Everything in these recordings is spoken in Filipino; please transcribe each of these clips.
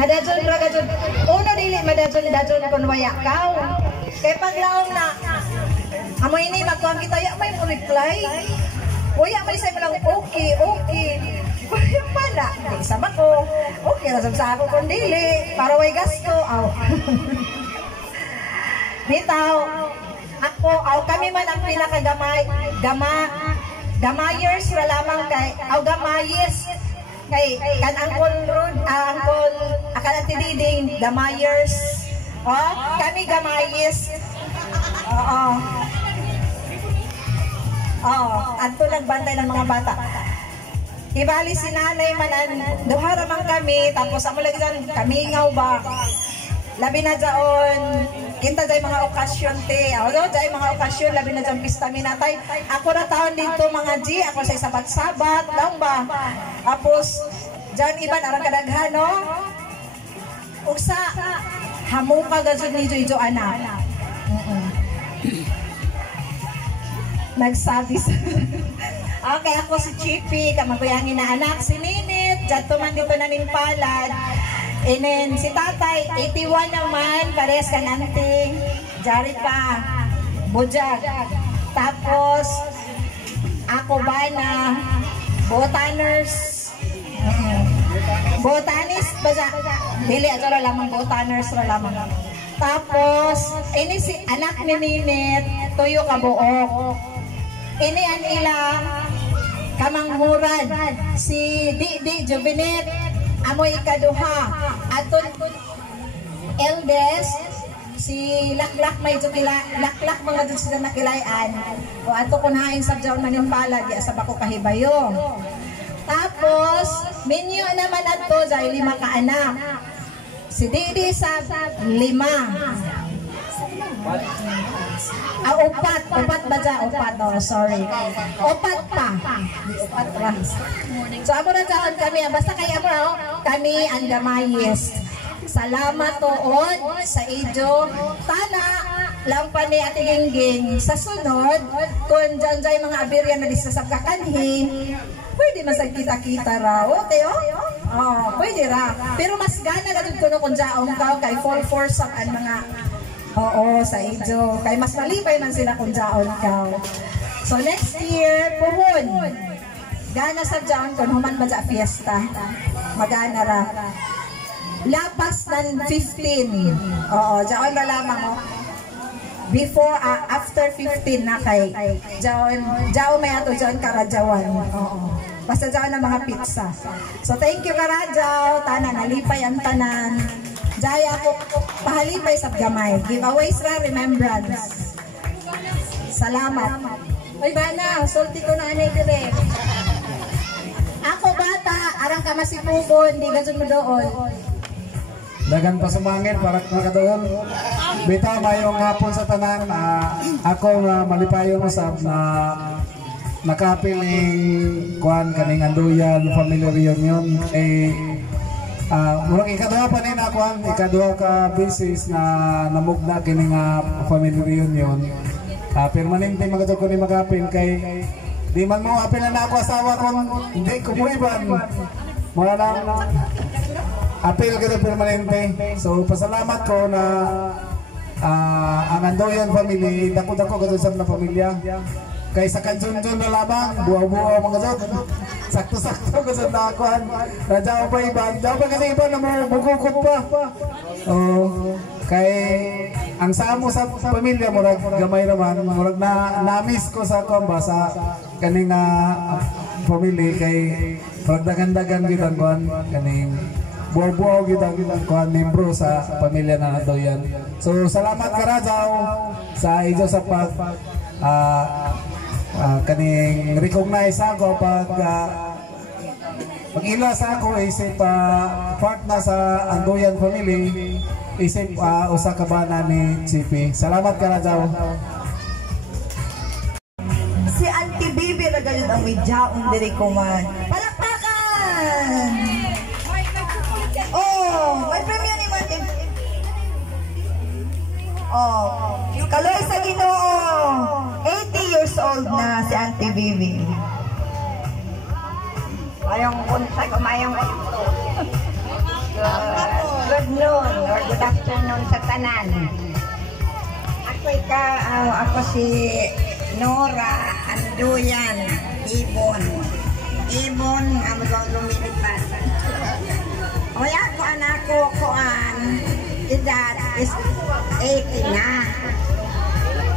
Madadyon ra gadyon. Uno dili madadyon kun waya kaw. Kay paglaom na amo ini magkuan kita ya may mo reply. Waya may say lang okay. Yung pala, di sama ko. Okay, nasab sa ako kung dili. Para way gasto. Bitaw, kami man ang pinakagamay. Gamayers na lamang kay, gamayes. Kay, kan Angkol Rod, Angkol, Akalati Diding, gamayers. Kami gamayes. Adto nagbantay ng mga bata. Ibali si nanay manan, duhara man kami, tapos amo lagi kami ngaw ba. Labi na daon, kinta day mga okasyon te. Day mga okasyon, labi na dyan pista minatay. Ako na taon dito mga G, ako sa sabat-sabat, lang ba? Tapos, dyan iban, arang kadaghan, no? Uksa, hamong ka gazod ni Jojo anak. Nagsabi sa... Okay, ako si Chippy, kamaguyangin na anak, si Ninit, dyan tuman dito na ninpalad. And then, si tatay, 81 naman, parehas ka nanting, jari pa, bujag. Tapos, ako ba na, botaners, botanist ba siya? Dili, ito na lamang, botaners na lamang. Tapos, ini si anak ni Ninit, tuyo kabuok. Ini ang ilang kamanghuran, si Didi Juvenit, amoy ikaduha. Aton eldest, si Laklak may Laklak mga dun sila nakilayan. O ato kunain sa Jaon Manimpala, di asab ako kahibayo. Tapos, minyo naman ato, dahil 5 ka anak. Si Didi sa 5. Upat ba dyan? Sorry. Upat pa. So, amo na dyan kami. Basta kaya mo, kami ang gamayes. Salamat toon sa idyo. Tana, lang pa ni Ate Gingging. Sa sunod, kung dyan mga abirya na lisa sa kakanhin, pwede masag kita-kita raw. Pwede ra. Pero mas gana na dun kung dyan ka kay full force ang mga sa idyo. Kay mas malipay man sila kung dyan ka. So next year, puhon. Gana sa dyan kung human ba dyan fiesta. Magana ra. Lapas ng 15. Dyan na lamang before, after 15 na kay Dyan may ato dyan karadyawan. Basta dyan ang mga pizza. So thank you Karadyaw. Tanan, nalipay ang tanan. Daya ako pahalipay sa gamay. Giveaways ra, remembrance. Salamat. Oy bana, sulti ko na anay dire. Ako bata, arang ka masipubon, di gazon mo doon. Dagan pa sumangin para makadoon. Bita mayong hapon sa tanan. Ako nga malipayon sa na nakapiling kuan kaning Anduyan family reunion murag ikaduha pa ni na kuan, ikaduha ka beses na namugna kini nga family reunion. Permanente magado ko ni magapil kay di man mo apil na ako asawa kon hindi ko muiban. Mura lang apil gado permanente. So pasalamat ko na ang Andoyan family, dako-dako gado sa na pamilya. Kay sa kanjunjun na lamang, buwa-buwa mga dod. Sakto-sakto ko sa nakuan. Nadyaw pa iba. Nadyaw pa kasi iba na bukukot pa. Kay ang samo sa pamilya, murag gamay naman. Murag na-miss ko sa kuwan ba sa kaning pamilya. Kay murag dagan-dagan gitan kuwan. Kaning buwa-buwa gitan kuwan membro sa pamilya na Andoyan. So salamat Karadyaw sa idyo sa pag kaning recognize ako pag ila sa ako isip part na sa Andoyan family isip usa ka bana ni Chippy. Salamat Karadyaw. Si Auntie Bibi na ganyan ang widyaon diri ko man. Palakpakan! May premyo ni man. Kaloy sa Ginoo. 80 years old na si Auntie Bibi. Mayong kunta, mayong kunta. noon or good afternoon sa tanan. Ako si Nora Anduyan Ibon. Ibon ang lumilipad. Kaya ko anak ko edad is 80 na.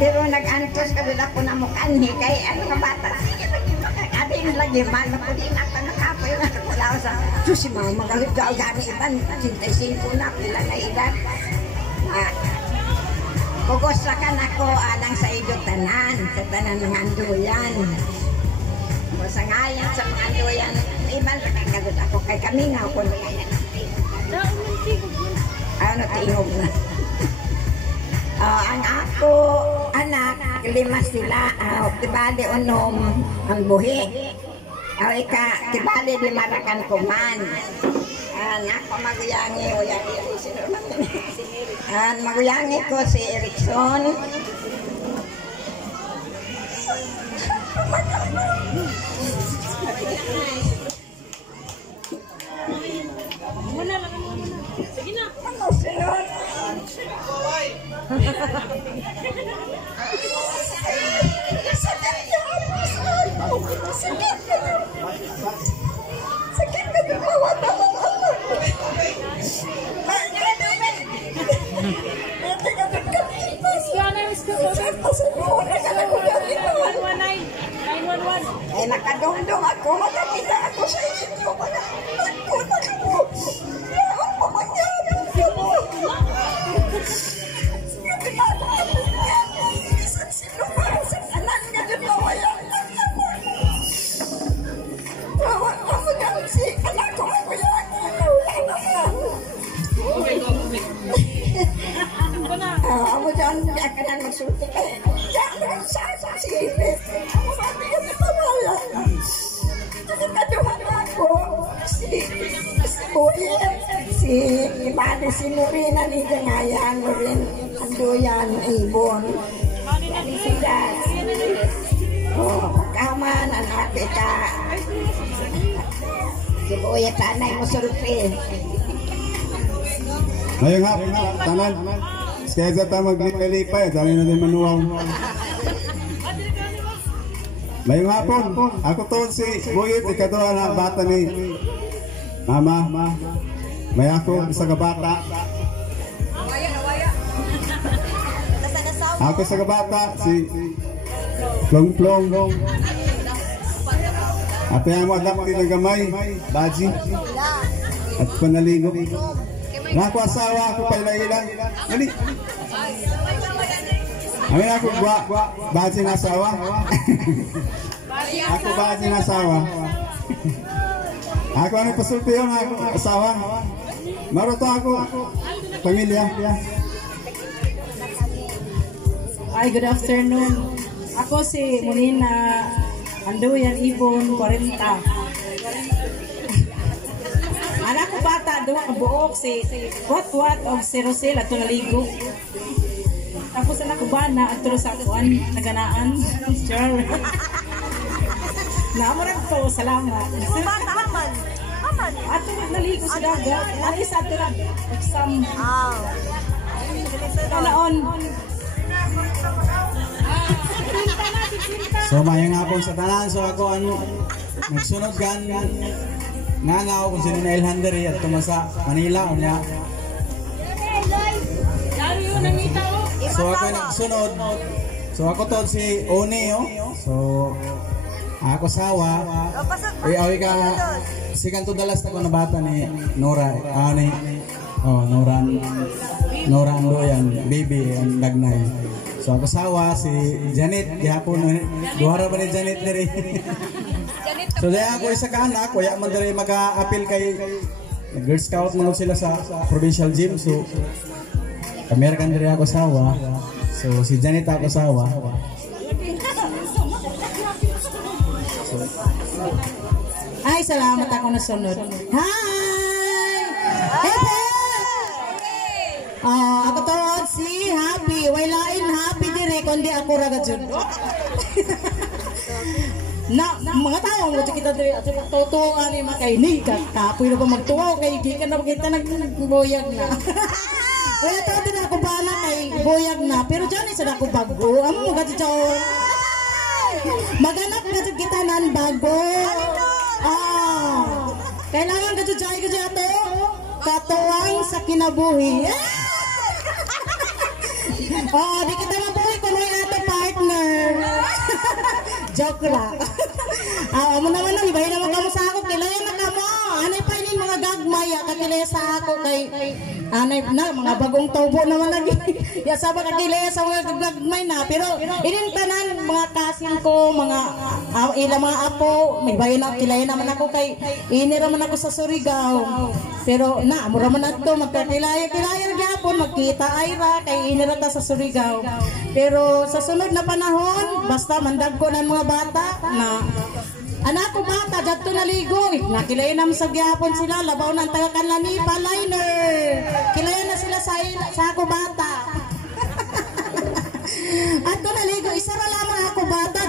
Pero nag-antos ka doon ako na mukhanhi kay ano nga bata. Ading lagi man ako din ako nakapoy na nakakulaw sa susi mga magalit-gaw gani iban 65 na pila na edad. Kugustakan ako alang sa iyo tanan sa tanan ng Anduyan. Sa ngayon sa mga Anduyan, iban nakakagot ako kay kami nga ako ngayon. Ano tingog na. Ang ako anak 5 sila, tibali unom ang buhi. Tibali di marakan kuman. Ako maguyangi maguyangi ko si Erickson. Sige na. Ano sunod? Sakit ka na mawata ng anak. Eh, nakadungdong ako, makakita ako sa inyo, mga nagkunak ako. Ang pamangyari ko. Yung pinagkakapit niya, isang sinumang sa anak nga dyan mawaya. Ako dyan si anak ko, ako yan. Ako dyan, ako dyan magsulti kayo. Diyan, nagsasasipit. Ako sabi ka na mawaya. Kaduhan ako, si Buhit, si Ibali, si Norina ni Jangayan, Norin, Anduyan, Ibon. Sila, kaman, anak ka. Si Buhit, tanay mo sulpi. Ngayong hapon, tanan. Kaya sa tamag lipa, dali na din manuwang. Ngayong hapon, ako to si Buyit, ikaduha na bata ni Mama. May ako sa kabata. Ako sa kabata, si Plong. At yan mo adapti ng gamay, Baji. At panaligo. Nako asawa ako paila-ila. Dali. Amin ako Baji na asawa. Ako Baji na asawa. Ako ano pasulti yung ako asawa. Maroto ako pamilya. Ay, good afternoon. Ako si Monina Anduyan Ibon 40. Anak ko bata doon ang buok si What of si Rosel at naligo. Tapos anak ko bana at tulo sa akuan naganaan. Sure. Naamurag to, salamat. Bata aman. Ato naligo sa dagat. Ay sa ato na exam. Kanaon. So mayang hapon sa tanan. So ako nagsunod gan nganaw kung sino na Elhanderi at tumasa Manila unya. So ako nagsunod. So ako to si Oni So ako sawa. Awi ka sikan to dalas ako na bata ni Nora. Nora Anduyan, baby ang dagnay. So ako sawa si Janet gihapon duhara ba ni Janet diri. So dahil ako isa ka anak, kaya man diri maka-appeal kay Girl Scout man sila sa provincial gym. So kamera kan diri ako sawa. So si Janet ako sawa. Ay, salamat ako na sunod. Hi! Ako to si Happy. Walain Happy dire kundi ako raga jud. na mga tao mo kita diri at tutuan ni makay ni kapoy na ba magtuo kay gikan na kita nagbuyag na. Wala tayo din ako bala kay buyag na pero diyan isa ako bago. Amo mo gati chow. Maganap na kita nan bago. Kailangan ka jay ka ato. Katuwang sa kinabuhi. Di kita mabuhay kung may ato partner. Joke lang. Amo naman lang, ibahin naman kamo sa ako. Kilaya na kamo. Anay pa yun mga gagmay. Kakilaya sa ako kay... Anay na, mga bagong tubo naman lagi. Yasa ba kakilaya sa mga gagmay na. Pero ining tanan, mga kasin ko, mga ilang mga apo. May bayan na, kilaya naman ako kay... Iniraman ako sa Surigao. Pero na, mura man na ito. Magkakilaya-kilaya gyapon magkita ay ra kay inirata sa Surigao. Pero sa sunod na panahon, basta mandag ko ng mga bata na anak ko bata, dito naligo. Nakilaya naman sa gyapon sila, labaw ng taga-kanlani, paliner. Kilaya na sila sa ako bata. At doon naligo, isa ra lamang ako bata,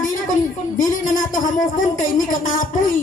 dili na nato hamukon kay ni kakapoy.